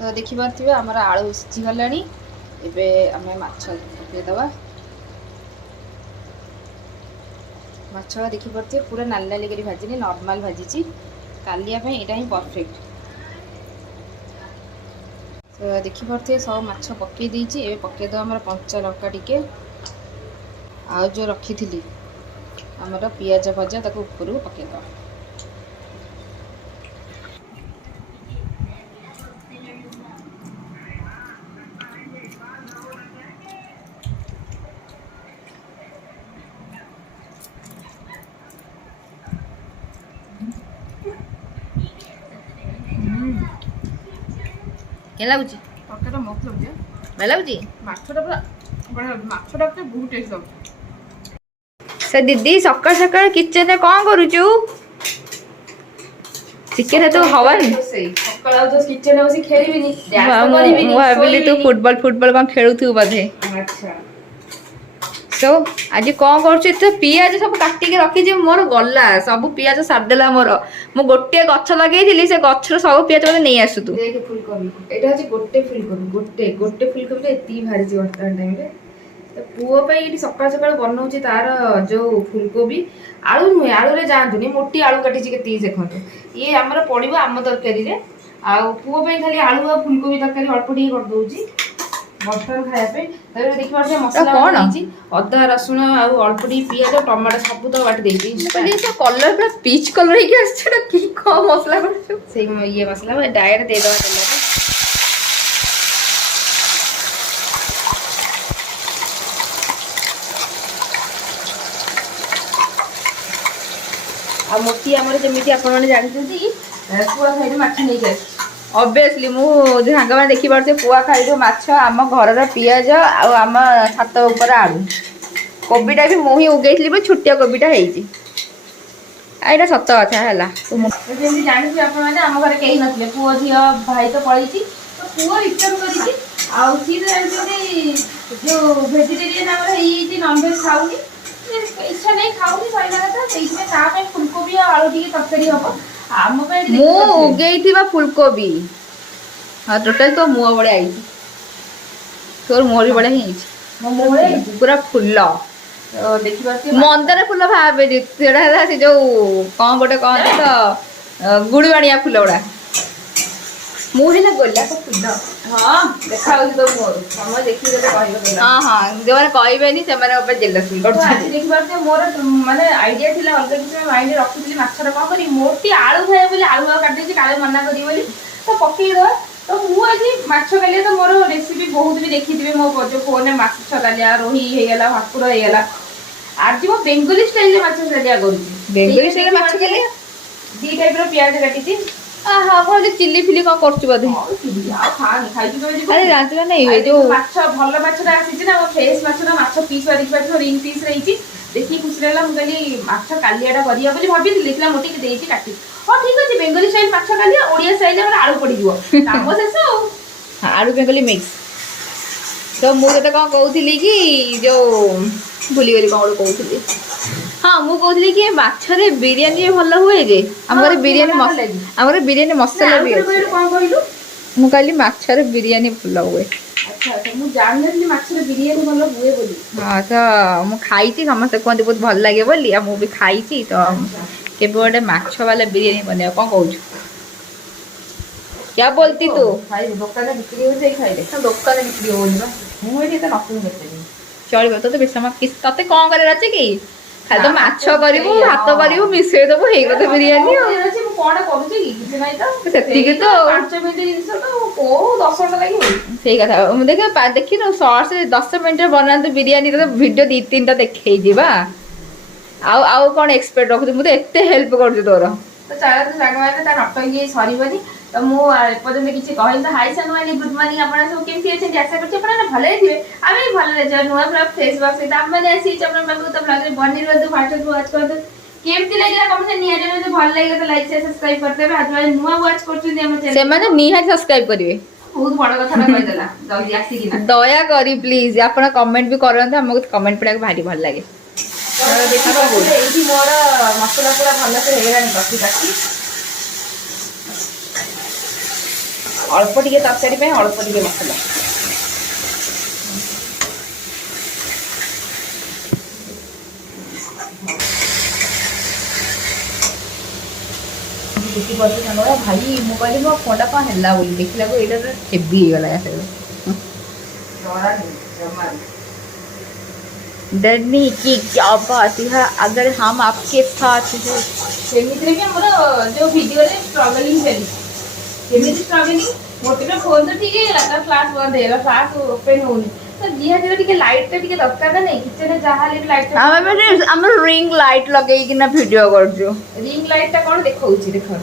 तो देखिपे आमर आलू सीझीगला एबे आमे माछ पकेदबा माछ देखिपे पूरा नाली नाली कर भाजी नॉर्मल भाजी कालिया यहाँ ही परफेक्ट। तो देखिपे सब माछ पकई देती ए पकईद आम कंचा लंका टिके आ जो रखी थी आमर पियाज भजा ताको ऊपर पकईद। के लागुची तरकारीटा मस्त लाଗୁଛି ଭଲ ଲାଗୁଛି ମାଛଟା ପୁରା ବଢିଆ ଲାଗୁଛି ମାଛଟା ପୁରା ବହୁତ ଟେଷ୍ଟ ଲାଗୁଛି। ସେ ଦିଦି ସକାଳ ସକାଳ କିଚେନରେ କ'ଣ କରୁଛୁ? ଚିକେନ ତ ହବନି ସକାଳ ଆଉ ତ କିଚେନରେ ବସି ଖେଳିବିନି ମୁଁ ଭାବିଲି ତୁ ଫୁଟବଲ କ'ଣ ଖେଳୁଥିବୁ ବୋଧେ। ଆଚ୍ଛା ସୋ ଆଜି କ'ଣ କରୁଛୁ? ଏତେ ପିଆଜ ସବୁ କାଟିକି ରଖିଛି ମୋର ଗଲା ସବୁ ପିଆଜ ସାରିଦେଲା ମୋର। ମୁଁ ଗୋଟିଏ ଗଛ ଲଗେଇଥିଲି ସେ ଗଛର ସବୁ ପିଆଜ ମୋତେ ନେଇ ଆସୁ ତୁ। ଦେଖ ଫୁଲକୋବି ଏଇଟା ହଉଛି ଗୋଟେ ଫୁଲକୋବି ଗୋଟେ ଫୁଲକୋବିରେ ଏତିକି ବାହାରିଛି ବର୍ତ୍ତମାନ ଟାଇମରେ। ତ ପୁଅ ପାଇଁ ଏଠି ସକାଳ ସକାଳ ବନଉଛି ତାର ଯୋଉ ଫୁଲକୋବି ଆଳୁ ନୁହେଁ ଆଳୁରେ ଯାଆନ୍ତୁନି ମୋଟି ଆଳୁ କାଟିଛି କେତିକି ଦେଖନ୍ତୁ ଇଏ ଆମର ପଡିବ ଆମ ତରକାରୀରେ ଆଉ ପୁଅ ପାଇଁ ଖାଲି ଆଳୁ ଆଉ ଫୁଲକୋବି ତରକାରୀ ଅଳ୍ପ ଟିକେ କରିଦଉଛି ବର୍ତ୍ତମାନ ଖାଇବା ପାଇଁ। ତାପରେ ଦେଖିପାରୁଛ ମସଲା ଦେଇଛି ଅଦା ରସୁଣ ଆଉ ଅଳ୍ପ ଟିକେ ପିଆଜ ଟମାଟୋ ସବୁ ତ ବାଟି ଦେଇଛି। କଲର ପୁରା ପିଚ୍ କଲର ହେଇକି ଆସିଛି ଏଟା କି କ'ଣ ମସଲା କରୁଛୁ? ସେଇ ଇଏ ମସଲା ଡାଇରେକ୍ଟ ଦେଇଦେବା ତେଲରେ। ଆଉ ମୋଟି ଆମର ଯେମିତି ଆପଣମାନେ ଜାଣିଛନ୍ତି ପୁଅ ଖାଇବେ ମାଛ ନେଇକି ଆସିଛି। ଅବଭିୟସଲି ମୁଁ ସାଙ୍ଗମାନେ ଦେଖିପାରୁଛେ ପୁଆ ଖାଇବୁ ମାଛ ଆମ ଘରର ପିଆଜ ଆଉ ଆମ ଛାତ ଉପରେ ଆଳୁ କୋବିଟା ବି ମୁଁ ହିଁ ଉଗେଇଥିଲି ବୋଲି ଛୋଟିଆ କୋବିଟା ହେଇଛି। ଏଇଟା ସତ କଥା ହେଲା। ଯେମିତି ଜାଣିଥିବେ ଆପଣମାନେ ଆମ ଘରେ କେହି ନଥିଲେ ପୁଅ ଝିଅ ଭାଇ ତ ପଳେଇଛି ତ ପୁଅ ରିଟର୍ନ କରିଛି ଆଉ ସିଏ ଜାଣିଛନ୍ତି ଯୋଉ ଭେଜିଟେରିଆନ ଆମର ହେଇଯାଇଛି ନନଭେଜ ଖାଉନି ଇଚ୍ଛା ନାହିଁ ଖାଉନି ସଇଲା କଥା ସେଇଥିପାଇଁ ତା ପାଇଁ ଫୁଲକୋବି ଆଉ ଆଳୁ ଟିକେ ତରକାରୀ ହବ ଆମ ପାଇଁ ମୁଁ ଉଗେଇଥିବା ଫୁଲକୋବି ହଁ ଟୋଟାଲ ତ ମୁହଁ ବଢିଆ ହେଇଛି ତୋର ମୋରି ବଢିଆ ହେଇଛି ମୋ ମୁହଁରେ ହେଇଛି ପୁରା ଫୁଲ ଦେଖିପାରୁଥିବେ ମନ୍ଦାର ଫୁଲ ଭାବେନି ସେଟା ହେଲା ସେ ଯୋଉ କ'ଣ ଗୋଟେ କହନ୍ତି ତ ଗୁଡିବାଣିଆ ଫୁଲ ଗୁଡା ମୁଁ ହେଲା ଗୋଲାପ ଫୁଲ। ହଁ ଦେଖାଯାଉଛି ତ ମୋର ସମୟ ଦେଖିକି ଯଦି କହିବ ହଁ ହଁ ଯୋଉମାନେ କହିବେନି ସେମାନେ ଉପରେ ଜେଲସ ଫିଲ୍ କରୁଛନ୍ତି। ଦେଖିପାରୁଥିବେ ମୋର ମାନେ ଆଇଡିଆ ଥିଲା ଅଲଗା କିଛି ମାଇଣ୍ଡରେ ରଖିଥିଲି ମାଛଟା କ'ଣ କରିବି ମୋଟି ଆଳୁ ଖାଇବା ବୋଲି ଆଳୁ ଆଉ କାଟିଦେଇଛି କାଳେ ମନା କରିବି ବୋଲି ତ ପକେଇଦବା। ତ ମୁଁ ଆଜି ମାଛ କାଲିଆ ତ ମୋର ରେସିପି ବହୁତ ବି ଦେଖିଥିବେ ମୋ ଯୋଉ ଫୋନରେ ମାଛ କାଲିଆ ରୋହି ହେଇଗଲା ଭାକୁର ହେଇଗଲା ଆଜି ମୁଁ ବେଙ୍ଗଲୀ ଷ୍ଟାଇଲରେ ମାଛ କାଲିଆ କରୁଛି। ବେଙ୍ଗଲୀ ଷ୍ଟାଇଲରେ ମାଛ କାଲିଆ ଦି ଟାଇପର ପିଆଜ କାଟିଛି। ହଁ ଭଲ ଚିଲି ଫିଲି କ'ଣ କରୁଛୁ ବୋଧେ? ଆଉ ଖାଆନି ଖାଇଛୁ ଆରେ ଜାଣିଛୁ ନା ନାଇଁ ଏ ଯୋଉ ମାଛ ଭଲ ମାଛଟା ଆସିଛି ନା ମୋ ଫ୍ରେଶ୍ ମାଛଟା ମାଛ ପିସ୍ ବାରିକି ପାଇଥିବ ରିଙ୍ଗ ପିସ୍ ରହିଛି ଦେଖିକି ଖୁସି ଲାଗିଲା। ମୁଁ କହିଲି ମାଛ କାଲିଆଟା କରିବା ବୋଲି ଭାବିଥିଲି ଦେଖିଲା ମୁଁ ଟିକେ ଦେଇଛି କାଟି ହଁ ଠିକ ଅଛି ବେଙ୍ଗଲୀ ଷ୍ଟାଇଲ ମାଛ କାଲିଆ ଓଡ଼ିଆ ଷ୍ଟାଇଲରେ ଆମର ଆଳୁ ପଡ଼ିଯିବ କାମ ଶେଷ ଆଉ ଆଳୁ ବେଙ୍ଗଲୀ ମିକ୍ସ। ତ ମୁଁ ତତେ କ'ଣ କହୁଥିଲି କି ଯୋଉ ଭୁଲିଗଲି କ'ଣ ଗୋଟେ କହୁଥିଲି। ହଁ ମୁଁ କହୁଥିଲି କି ମାଛରେ ବିରିୟାନୀ ଭଲ ହୁଏ ଯେ ଆମ ଘରେ ବିରିୟାନୀ ଆମର ବିରିୟାନୀ ମସଲା ବି ଅଛି। କ'ଣ କହିଲୁ ମୁଁ କହିଲି ମାଛରେ ବିରିୟାନୀ ଭଲ ହୁଏ। ଆଚ୍ଛା ଆଚ୍ଛା ମୁଁ ଜାଣିନଥିଲି ମାଛରେ ବିରିୟାନୀ ଭଲ ହୁଏ ବୋଲି। ହଁ ତ ମୁଁ ଖାଇଛି ସମସ୍ତେ କୁହନ୍ତି ବହୁତ ଭଲ ଲାଗେ ବୋଲି ଆଉ ମୁଁ ବି ଖାଇଛି ତ କେବେ ଗୋଟେ ମାଛ ବାଲା ବିରିୟାନୀ ବନେଇବା କ'ଣ କହୁଛୁ? क्या बोलती तू? ଖାଇବି ଦୋକାନରେ ବିକ୍ରି ହଉଛି ଏଇ ଖାଇଲେ ଦୋକାନରେ ବିକ୍ରି ହଉନି ବା ମୁଁ ଏଠି ଏତେ ନକଲି ବେଚେନି ଚଳିବ ତତେ ବେଶୀ ସମୟ ତତେ କ'ଣ କରିବାର ଅଛି କି ଖାଲି ତ ମାଛ କରିବୁ ଭାତ କରିବୁ ମିଶେଇ ଦେବୁ ହେଇଗଲା ତ ବିରିୟାନୀ ଆଉ ମୁଁ କ'ଣ କରୁଛି କି କିଛି ନାହିଁ ତ ସେତିକି ତ 5 ମିନିଟ୍ ଜିନିଷ ତ କୋଉ 10 ଘଣ୍ଟା ଲାଗିବ ସେଇ କଥା ମୁଁ ଦେଖିନୁ ସର୍ଟରେ 10 ମିନିଟରେ ବନାନ୍ତୁ ବିରିୟାନୀର ତ ଭିଡ଼ିଓ 2-3ଟା ଦେଖେଇଯିବା ଆଉ କ'ଣ ଏକ୍ସପେକ୍ଟ ରଖୁଛୁ? ମୁଁ ତ ଏତେ ହେଲ୍ପ କରୁଛି ତୋର ତ ଚାଲ ତ ସାଙ୍ଗମାନେ ତା ନଟଙ୍ଗି ସରିବନି ତ ମୁଁ ଏପର୍ଯ୍ୟନ୍ତ କିଛି କହିନି ତ ହାଇ ସାଙ୍ଗମାନେ ଗୁଡ୍ ମର୍ଣ୍ଣିଂ ଆପଣ ସବୁ କେମିତି ଅଛନ୍ତି ଆଶା କରୁଛି ଆପଣ ଭଲରେ ଥିବେ ଆମେ ବି ଭଲରେ ଅଛୁ। ନୂଆ ବ୍ଲଗ ଫେସବୁକ୍ ସହିତ ଆମେ ଆସିଛୁ ଆପଣଙ୍କ ପାଖକୁ ତ ବ୍ଲଗରେ ବନି ରୁହନ୍ତୁ ଫାଷ୍ଟକୁ ୱାଚ୍ କରନ୍ତୁ କେମିତି ଲାଗିଲା କମେଣ୍ଟ ନିହାତି ଯଦି ଭଲ ଲାଗିଲା ତ ଲାଇକ୍ ସେୟାର ସବସ୍କ୍ରାଇବ କରିଦେବେ ଆଜି ମାନେ ନୂଆ ୱାଚ୍ କରୁଛନ୍ତି ଆମ ଚ୍ୟାନେଲ ସେମାନେ ନିହାତି ସବସ୍କ୍ରାଇବ କରିବେ। ବହୁତ ବଡ଼ କଥାଟା କହିଦେଲା ଜଲ୍ଦି ଆସିକିନା ଦୟା କରି ପ୍ଲିଜ ଆପଣ କମେଣ୍ଟ ବି କରନ୍ତୁ ଆମକୁ କମେଣ୍ଟ ପଢ଼ିବାକୁ ଭାରି ଭଲ ଲାଗେ। ଏଇଠି ମୋର ମସଲା ପୁରା ଭଲସେ ହେଇଗଲାଣି କଷି କାଟି अल्प टिके तरकारी अल्प टिके मसला देखी पार्टी सांग भाई मु कहली मो फोन कौन है बोली देखला को एटा हेवी हो गला डरने की क्या बात है अगर हम आपके साथ हैं। सेमिति भी हमर जो वीडियो रे स्ट्रगलिंग हेली सेमिति स्ट्रगलिंग मोटे फोन तो ठीक है लगा फ्लैश बंद है फ्लैश ओपन होनी तो दिया जरा ठीक लाइट तो ठीक दरकार ना नहीं किचन में जहां ले भी लाइट हम रिंग लाइट लगे कि ना वीडियो करजो रिंग लाइट टा कोन देखौची देखो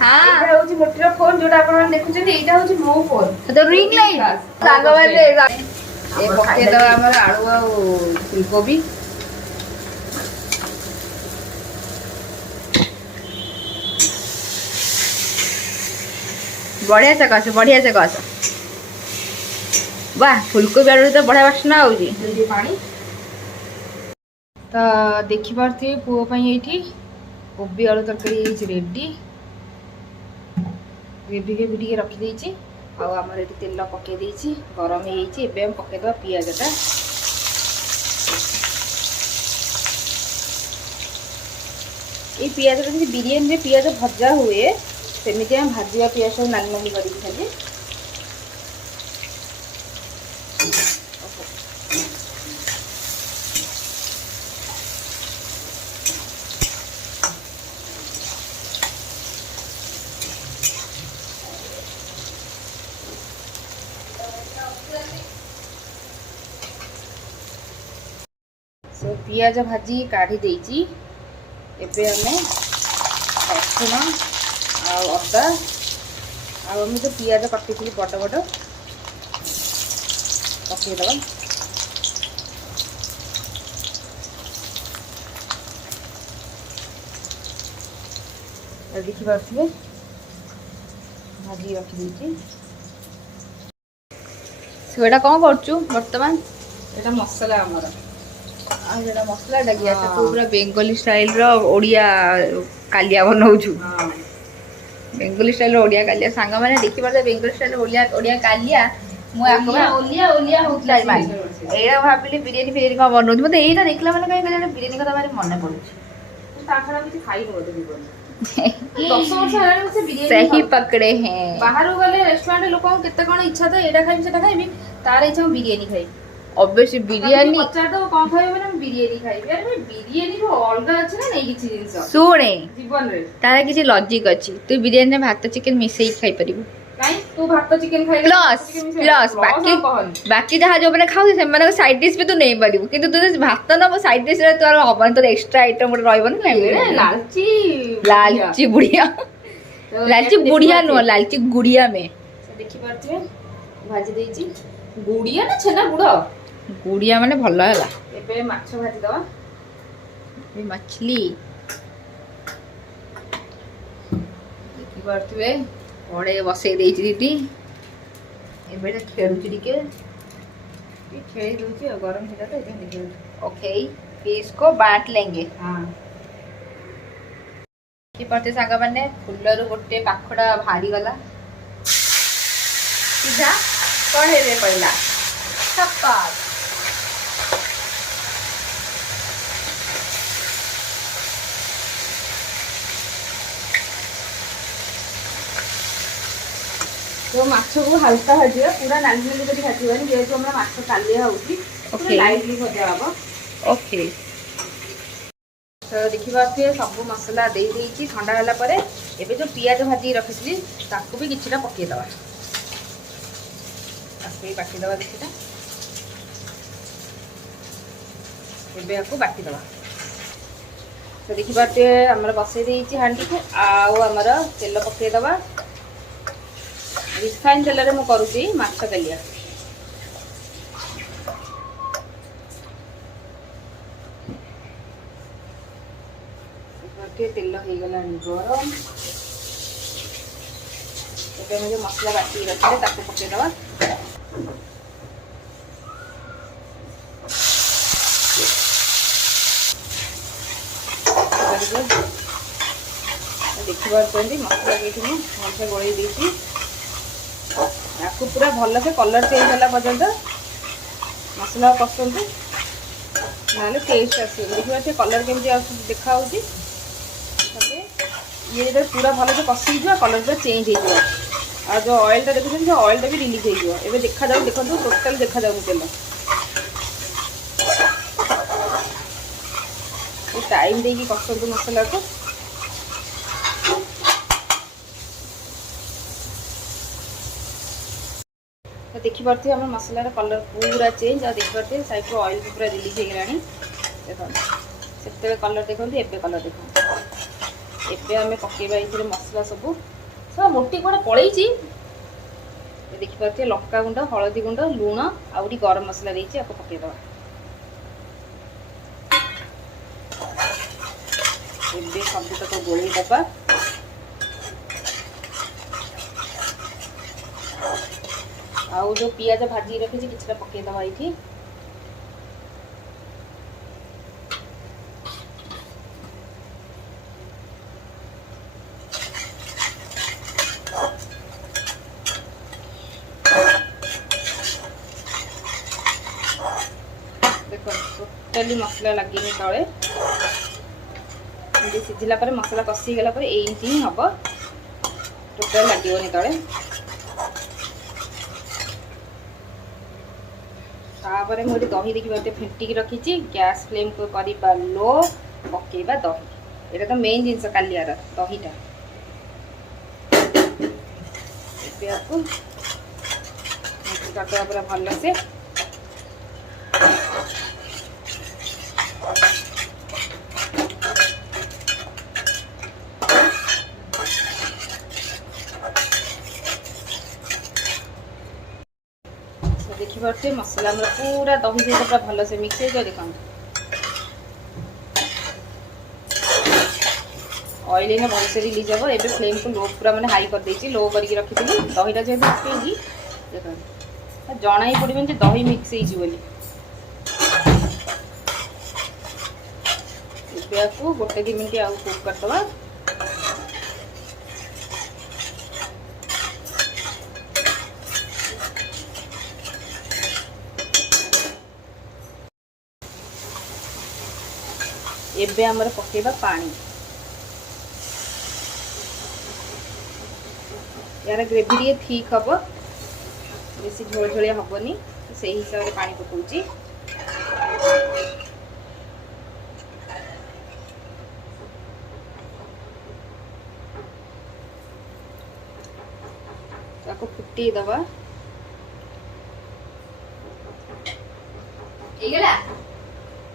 हां एटा होची मोटर फोन जोटा आपण देखुछन एटा होची मो फोन तो रिंग लाइट साग वाले ए पके दवा हमर आलू आ फूलकोबी बढ़िया से कस वाह फूलकोबी आलू तो बढ़िया बास्ना होजी पानी तो देखि पारथि पुओ पई एठी कोबी आलू तरकारी रेडी ग्रेवी के भी रखी देछि आ हमर एठी तेल पके देछि गरम हे छि एबे हम पके दवा पियाजटा ए पियाज जब बिरयानी रे पियाज भजा हुए सेमिति हम भाजिया पियाज नाली नाली करी खाली सो पियाज भाजी काढ़ी देछि एबे हमें रसुण आ अदा आ हम जो पियाज कटिथि बड़ बड़ पकेदवा देखि पारथिबे भाजी रखी देछि सेटा कौन करचु वर्तमान एटा मसला हमर आ जेटा मसला डगिया से पूरा बेंगली स्टाइल रो ओडिया कालिया बनाउछु हां बेंगली स्टाइल रो ओडिया कालिया सांग माने देखि परते बेंगली स्टाइल रो ओडिया कालिया मु आको ओलिया होतला एरा भाबिली बिरयानी का बनउछु मते एटा देखला माने कहीं कहले बिरयानी कथा मारे मन पड़ुछि ताखरा भी खाई बोलते जीवन 10 वर्ष हेलानी से बिरयानी सही पकड़े हैं बाहर गले रेस्टोरेंट लोक केते कोन इच्छा था एटा खाइबी सेटा खाइबी तार इच्छा बिरयानी खाइ ऑब्वियसली बिरयानी पचार तो कौन खाइबे माने बिरयानी खाइबी यार भाई बिरयानी रो अलगा अछि ना नहीं किछि जिंस सुने जीवन रे तारा किछि लॉजिक अछि तू बिरयानी में भात चिकन मिसई खाइ परिबो काई तू भात चिकन खाइ प्लस बाकी जहाँ जो मैंने खाऊ से मैंने साइड डिश पे तो नहीं परिबो किंतु तू भात ना वो साइड डिश रे तोर हबन तो एक्स्ट्रा आइटम रे रहबो ना लालची बुढ़िया लालची बुढ़िया नो लालची गुड़िया में देखि पारथिबे भाजी देछि गुड़िया ना छेना गुड़ गुड़िया माने भल्ला हला एबे माछ भाजी दवा ए मछली देखि पारथिबे ओडे बसे देछि दीदी एबे खेलुची टिके ये खेई दोछि गरम हेला तो एबे देखि ओके फिर इसको बांट लेंगे हां कि पते सागा माने फुल्लर गोटे पाखडा भारी गला सीधा कढ़े रे पड़ला थप्पा तो माछ को हल्का भाजिया पूरा नाली नाली करी भाजिबानी जेहेतु हमरा माछ कालिया होउची ओके लाइटली भजा हबो ओके तो देखि पारथिबे सब मसला दे देछि ठंडा होला परे एबे जो पियाज भाजी रखिसली ताकू भी किछटा पके दवा आके बाटी दवा देखिटा एबे आको बाटी दवा तो देखि पारथिबे हमरा बसे देछि हांडी को आउ हमरा तेल पके दवा रिफाइन तेल रे मु करूची माछ कालिया के तेल हो गला गरम एबे हम जो मसला बाटी रखले ताको पके दवा देखिबार पड़ी मसला के मसला गोळी देछि भलसे कलर चेंज होला पर्यंत मसला कसंतु नाले टेस्ट आसे देखिबा से कलर केमती देखा होची तबे ये जो पूरा भलसे कसी जो कलर पूरा चेंज हो जो आ जो ऑयल ता देखुछन से ऑयल ता भी रिलीज हो जो एबे देखा जाउ देखंतु टोटल देखा जाउ तेल ये टाइम देकी कसंतु मसला को तो देखी पार्थे हम मसलार कलर पूरा चेंज आ देखी पार्थे साइड रो ऑयल पूरा रिलीज हो गलानी देखो सेते कलर देखो एबे कलर देखो एबे हमें पकेबा इथिरे मसला सब सब मोटी कोडा पळई छी देखी पार्थे लक्का गुंड हळदी गुंड लूण आउडी गरम मसला देछि आपको पके दवा एबे सब तक गोली दबा आउ जो पियाज भाजी रखी किछटा पके दवा इथि देखो टोटली मसला लगे तले सिझिला पर मसला कसी गला पर एंती ही हबो टोटल लगिवनी तले तापर मुझे दही देखी पार्थे फेंटिकी रखी गैस फ्लेम को करवा लो पकेबा दही ये तो मेन जिनस कालियार दहीटा आपको करदे पूरा भल से देखी पार्थे मसला पूरा दही सहित पूरा भल से मिक्स हो देखो ऑयल ने भल से रिलीज हम एबे फ्लेम को लो पूरा माने हाई कर देछि लो करके रखी थी दहीटा जे पकेगी देखो जना ही पड़बेन जे दही मिक्स हो जी बोली एबे आपको गोटे 2 मिनिट आउ कुक करतबा एबे हमर पकेबा पानी यार ग्रेवी रे ठीक हबो बेसी झोल झोलिया हबोनी तो सही हिसाब रे पानी पकोउची ताको फुटी दबा एगला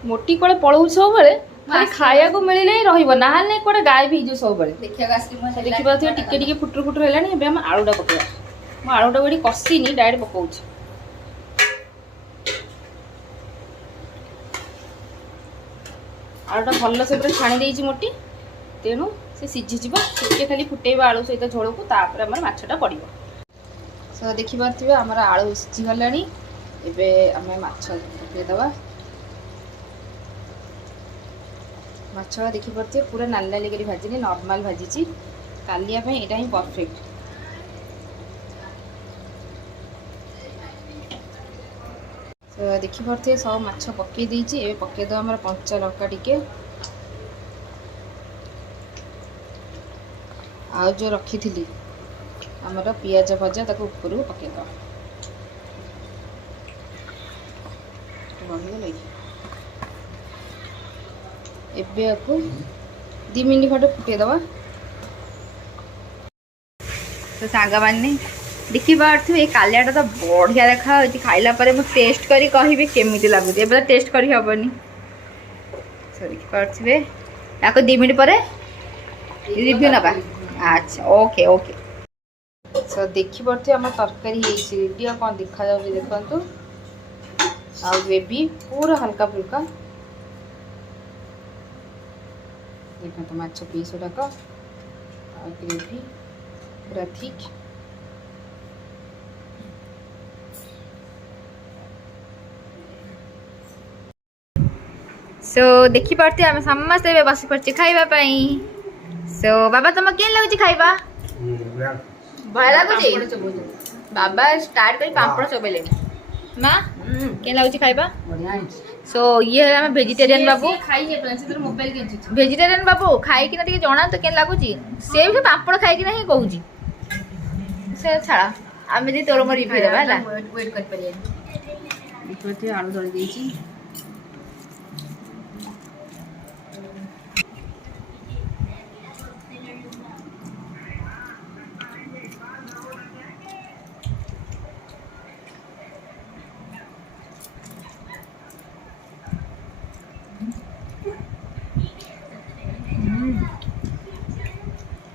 मोटी कोड़े पळौ सब बेले खाली खाया को मिले ही रहिबो नाले कोड़े गायब ही जो सब बेले देखि बात टिके टिके फुटर फुटर हेलानी एबे हम आलूटा पकेबा म आलूटा बडी कसीनी डायरेक्ट पकोउछ आलूटा भल से पूरा छाणी देइछि मोटी तेनु से सिझि जिवो टिके खाली फुटेबा आलू सहित झोल को तापर हमर माछटा पड़िबो सो देखि बारथिबे हमर आलू सिझि गलानी एबे हमें माछ पके दबा माछा देखी पार्थे पूरा नाल नाली करी भाजी नॉर्मल भाजी कालिया पे एटा ही परफेक्ट तो देखी पार्थे सब माछ पके देइछि ए पके दो हमर कंचा लंका टिके आ जो रखी थी हमर पियाज भजा ताको ऊपर पके दो बढ़िया लगे एबे आपको 2 मिनिट खटे फुटे दबा तो सांगा माने देखि पारथु ए कालियाटा तो बढ़िया देखा होती खाइला परे मु टेस्ट करी कहिबे केमिति लागु एबे टेस्ट करी हबनी सो देखि पारथुबे याको 2 मिनिट परे रिव्यू नबा अच्छा ओके ओके सो देखि पारथु हमर तरकारी हेछि रेडी आ कोन देखा जाउ देखंतु आ ग्रेवी पूरा हल्का फुल्का देखो तो माछ पीस उड़ाक ग्रेवी पूरा ठीक सो देखी पारते आम समस्ते बस पड़े खाइबा सो बाबा तुम के लगुच खाइबा ଭଲ ଲାଗୁଛି ପାମ୍ପଡ଼ ଚୋବଉଛନ୍ତି। ବାବା ଷ୍ଟାର୍ଟ କରି ପାମ୍ପଡ଼ ଚୋବେଇଲେଣି ମା କେନ୍ ଲାଗୁଛି ଖାଇବା ସୋ ଇଏ ହେଲା ଆମେ ଭେଜିଟେରିଆନ ବାବୁ ଖାଇ ହେଇପାରିଲା ସେ ମୋବାଇଲ କେଞ୍ଚୁଛି। ଭେଜିଟେରିଆନ ବାବୁ ଖାଇକିନା ଟିକେ ଜଣାନ୍ତୁ କେନ୍ ଲାଗୁଛି ସେ ବି ପାମ୍ପଡ଼ ଖାଇକିନା ହିଁ କହୁଛି ସେ ଛାଡ଼ ଆମେ ଯଦି ତୋର ମୋର ରିଭ୍ୟୁ ଦେବା ହେଲା ୱେଟ୍ କରିପାରିବାନି। ଏଠି ଆଳୁ ଦଳି ଦେଇଛି।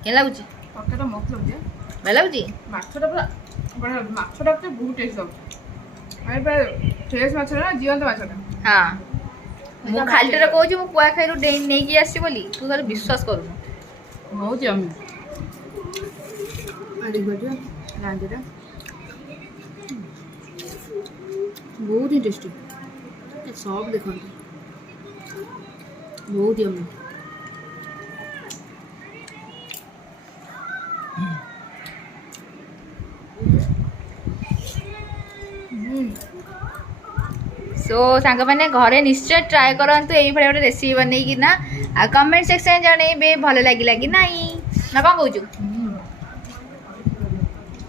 କେନ୍ ଲାଗୁଛି ତରକାରୀଟା ମସ୍ତ ଲାଗୁଛି। ଭଲ ଲାଗୁଛି ମାଛଟା ପୁରା ବଢ଼ିଆ ଲାଗୁଛି। ମାଛଟା ପୁରା ବହୁତ ଟେଷ୍ଟ ଲାଗୁଛି। ମାନେ ପୁରା ଫ୍ରେଶ୍ ମାଛଟା ନା ଜୀବନ୍ତ ମାଛଟା। ହଁ ମୁଁ ଖାଲିଟାରେ କହୁଛି ମୁଁ କୁଆଖାଇରୁ ନେଇକି ଆସିଛି ବୋଲି ତୁ ତାହେଲେ ବିଶ୍ୱାସ କରୁନୁ ବହୁତ ଯମି। ଲାଞ୍ଜଟା ବହୁତ ହିଁ ଟେଷ୍ଟି। ସଫ୍ଟ ଦେଖନ୍ତୁ ବହୁତ ଯମି। ସୋ ସାଙ୍ଗମାନେ ଘରେ ନିଶ୍ଚୟ ଟ୍ରାଏ କରନ୍ତୁ ଏଇଭଳିଆ ଗୋଟେ ରେସିପି ବନେଇକିନା ଆଉ କମେଣ୍ଟ ସେକ୍ସନରେ ଜଣେଇବେ ଭଲ ଲାଗିଲା କି ନାହିଁ ନା କ'ଣ କହୁଛୁ